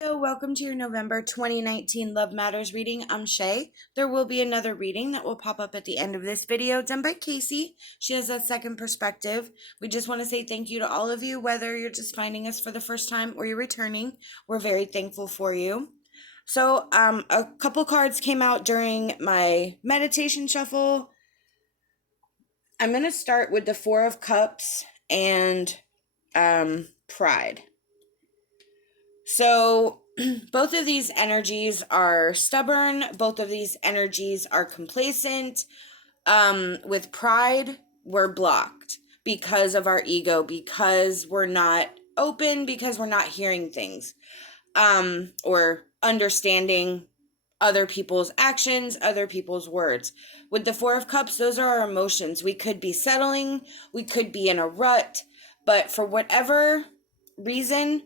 Welcome to your November 2019 Love Matters reading. I'm SHAE. There will be another reading that will pop up at the end of this video done by KACEE. She has a second perspective. We just want to say thank you to all of you, whether you're just finding us for the first time or you're returning. We're very thankful for you. So a couple cards came out during my meditation shuffle. I'm going to start with the Four of Cups and Pride. So both of these energies are stubborn. Both of these energies are complacent. With Pride, we're blocked because of our ego, because we're not open, because we're not hearing things, or understanding other people's actions, other people's words. With the Four of Cups, those are our emotions. We could be settling, we could be in a rut, but for whatever reason,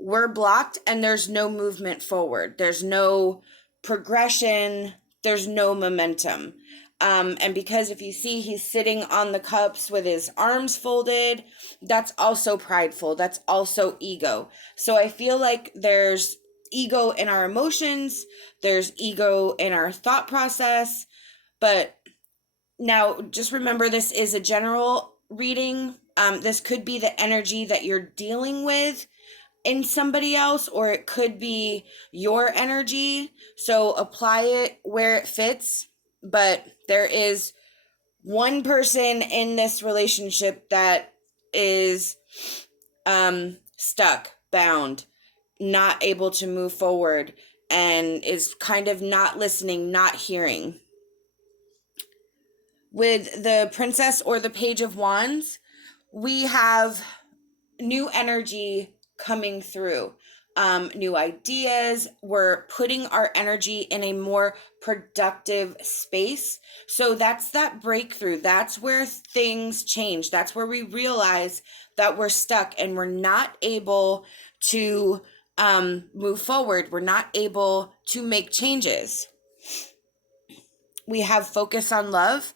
we're blocked and there's no movement forward. There's no progression. There's no momentum. And because if you see he's sitting on the cups with his arms folded, that's also prideful. That's also ego. So I feel like there's ego in our emotions. There's ego in our thought process. But now just remember, this is a general reading. This could be the energy that you're dealing with in somebody else, or it could be your energy. So apply it where it fits. But there is one person in this relationship that is stuck, bound, not able to move forward, and is kind of not listening, not hearing. With the Princess or the Page of Wands, we have new energy coming through, new ideas. We're putting our energy in a more productive space. So that's that breakthrough. That's where things change. That's where we realize that we're stuck and we're not able to move forward. We're not able to make changes. We have focus on love.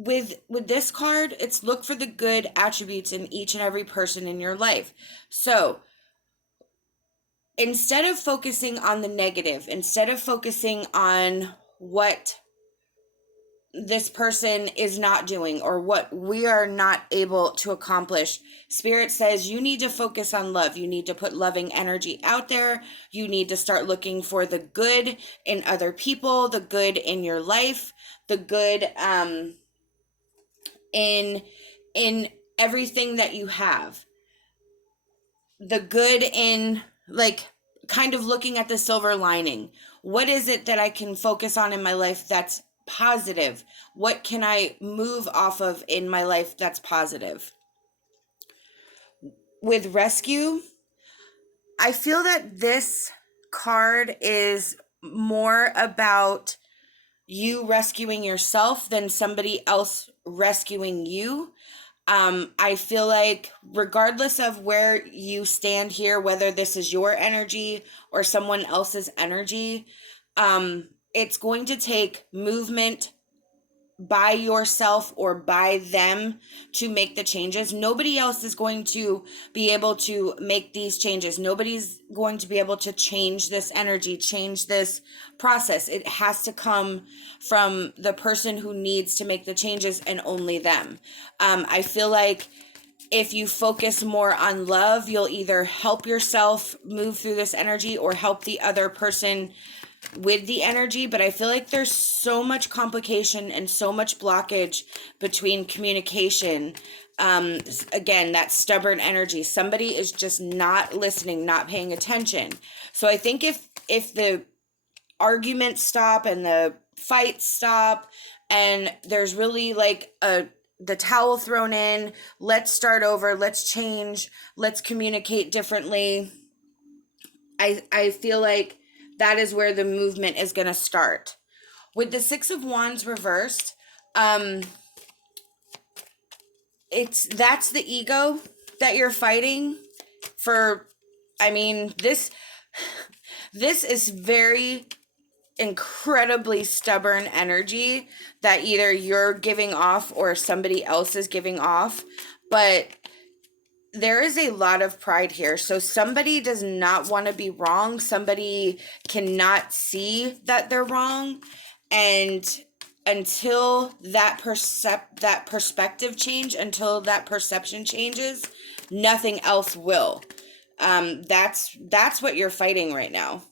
With this card, it's look for the good attributes in each and every person in your life. So instead of focusing on the negative, instead of focusing on what this person is not doing or what we are not able to accomplish, Spirit says you need to focus on love. You need to put loving energy out there. You need to start looking for the good in other people, the good in your life, the good in everything that you have, the good in, like, kind of looking at the silver lining. What is it that I can focus on in my life that's positive? What can I move off of in my life that's positive? With Rescue, I feel that this card is more about you rescuing yourself than somebody else rescuing you. I feel like regardless of where you stand here, whether this is your energy or someone else's energy, it's going to take movement by yourself or by them to make the changes. Nobody else is going to be able to make these changes. Nobody's going to be able to change this energy, change this process. It has to come from the person who needs to make the changes, and only them. I feel like if you focus more on love, you'll either help yourself move through this energy or help the other person with the energy. But I feel like there's so much complication and so much blockage between communication. Again, that stubborn energy. Somebody is just not listening, not paying attention. So I think if the arguments stop and the fights stop and there's really like the towel thrown in, let's start over, let's change, let's communicate differently, I feel like that is where the movement is going to start. With the Six of Wands reversed, that's the ego that you're fighting for. I mean, this is very incredibly stubborn energy that either you're giving off or somebody else is giving off. But there is a lot of pride here. So somebody does not want to be wrong. Somebody cannot see that they're wrong. And until that perspective change, until that perception changes, nothing else will. That's what you're fighting right now.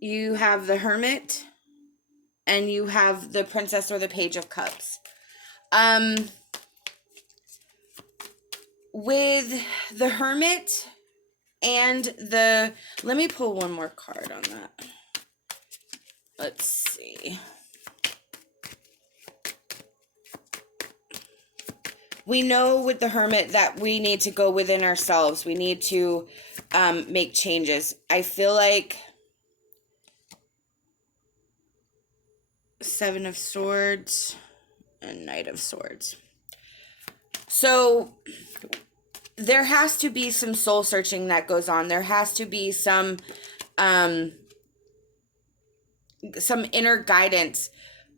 You have the Hermit and you have the Princess or the Page of Cups. With the Hermit and the... Let me pull one more card on that. Let's see. We know with the Hermit that we need to go within ourselves. We need to make changes. I feel like Seven of Swords and Knight of Swords. So there has to be some soul searching that goes on. There has to be some inner guidance.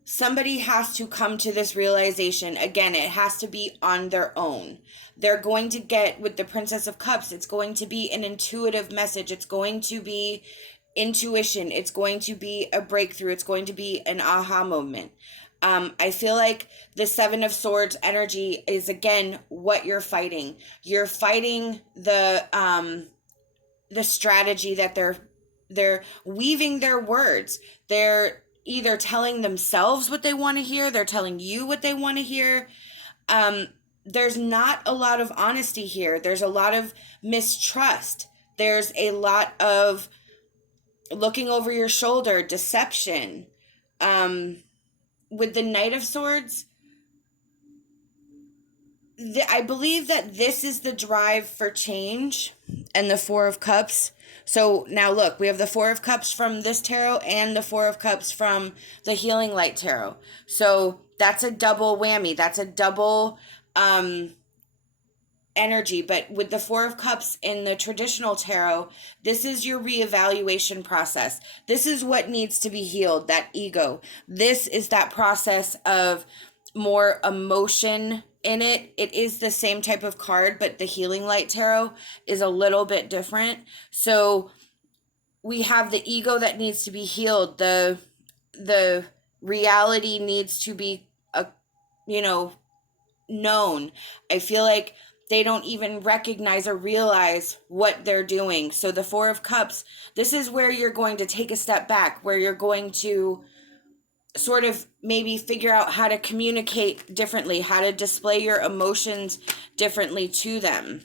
Somebody has to come to this realization. Again, it has to be on their own. They're going to get, with the Princess of Cups, it's going to be an intuitive message. It's going to be intuition. It's going to be a breakthrough. It's going to be an aha moment. I feel like the Seven of Swords energy is, again, what you're fighting. You're fighting the strategy that they're weaving their words. They're either telling themselves what they want to hear. They're telling you what they want to hear. There's not a lot of honesty here. There's a lot of mistrust. There's a lot of looking over your shoulder, deception. With the Knight of Swords, I believe that this is the drive for change, and the Four of Cups. So now look, we have the Four of Cups from this tarot and the Four of Cups from the Healing Light tarot. So that's a double whammy. That's a double energy. But with the Four of Cups in the traditional tarot, this is your reevaluation process. This is what needs to be healed, that ego. This is that process of more emotion in it. It is the same type of card, but the Healing Light tarot is a little bit different. So we have the ego that needs to be healed. The reality needs to be known. I feel like they don't even recognize or realize what they're doing. So the Four of Cups, this is where you're going to take a step back, where you're going to sort of maybe figure out how to communicate differently, how to display your emotions differently to them.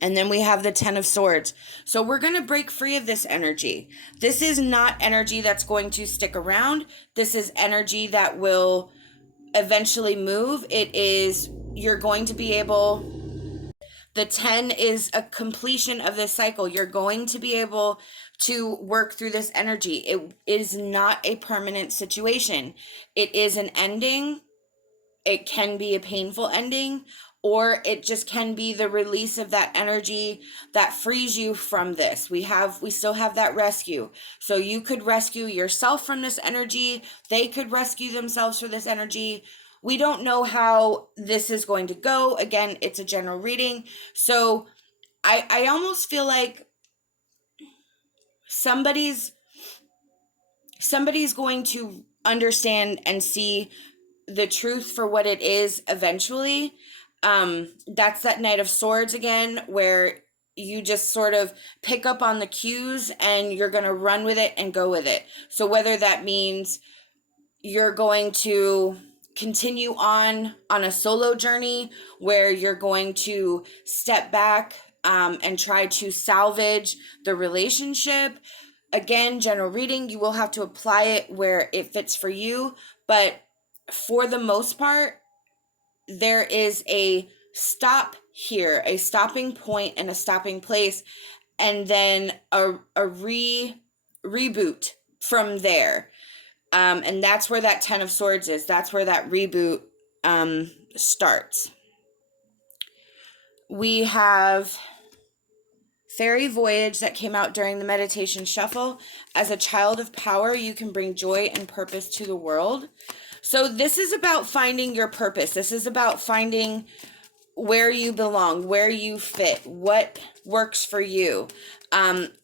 And then we have the Ten of Swords. So we're going to break free of this energy. This is not energy that's going to stick around. This is energy that will eventually move. It is, you're going to be able, the 10 is a completion of this cycle. You're going to be able to work through this energy. It is not a permanent situation. It is an ending. It can be a painful ending, or it just can be the release of that energy that frees you from this. We still have that rescue. So you could rescue yourself from this energy. They could rescue themselves from this energy. We don't know how this is going to go. Again, it's a general reading. So I almost feel like somebody's going to understand and see the truth for what it is eventually. That's that Knight of Swords again, where you just sort of pick up on the cues and you're going to run with it and go with it. So whether that means you're going to continue on a solo journey where you're going to step back and try to salvage the relationship. Again, general reading, you will have to apply it where it fits for you. But for the most part, there is a stop here, a stopping point and a stopping place, and then a reboot from there. And that's where that Ten of Swords is. That's where that reboot starts. We have Fairy Voyage that came out during the meditation shuffle. As a child of power, you can bring joy and purpose to the world. So this is about finding your purpose. This is about finding where you belong, where you fit, what works for you,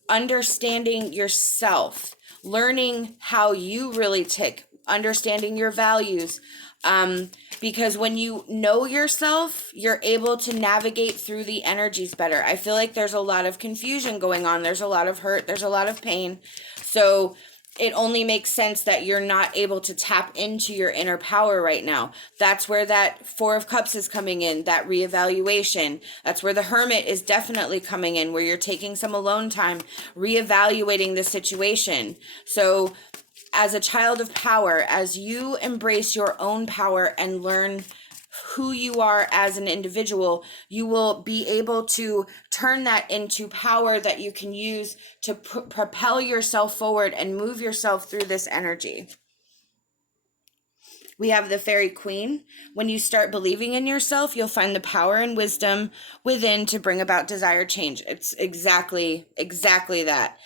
understanding yourself, learning how you really tick, understanding your values. Because when you know yourself, you're able to navigate through the energies better. I feel like there's a lot of confusion going on. There's a lot of hurt. There's a lot of pain. So it only makes sense that you're not able to tap into your inner power right now. That's where that Four of Cups is coming in, that reevaluation. That's where the Hermit is definitely coming in, where you're taking some alone time, reevaluating the situation. So as a child of power, as you embrace your own power and learn who you are as an individual, you will be able to turn that into power that you can use to propel yourself forward and move yourself through this energy. We have the Fairy Queen. When you start believing in yourself, you'll find the power and wisdom within to bring about desired change. It's exactly that.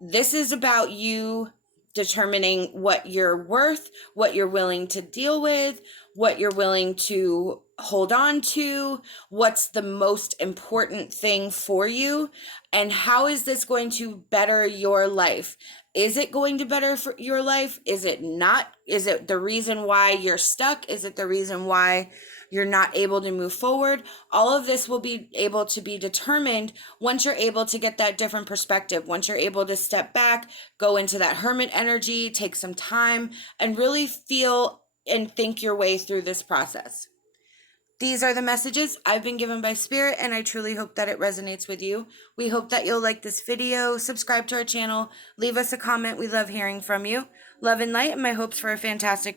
This is about you determining what you're worth, what you're willing to deal with, what you're willing to hold on to, what's the most important thing for you, and how is this going to better your life? Is it going to better for your life? Is it not? Is it the reason why you're stuck? Is it the reason why you're not able to move forward? All of this will be able to be determined once you're able to get that different perspective, once you're able to step back, go into that Hermit energy, take some time, and really feel and think your way through this process. These are the messages I've been given by Spirit, and I truly hope that it resonates with you. We hope that you'll like this video, subscribe to our channel, leave us a comment. We love hearing from you. Love and light, and my hopes for a fantastic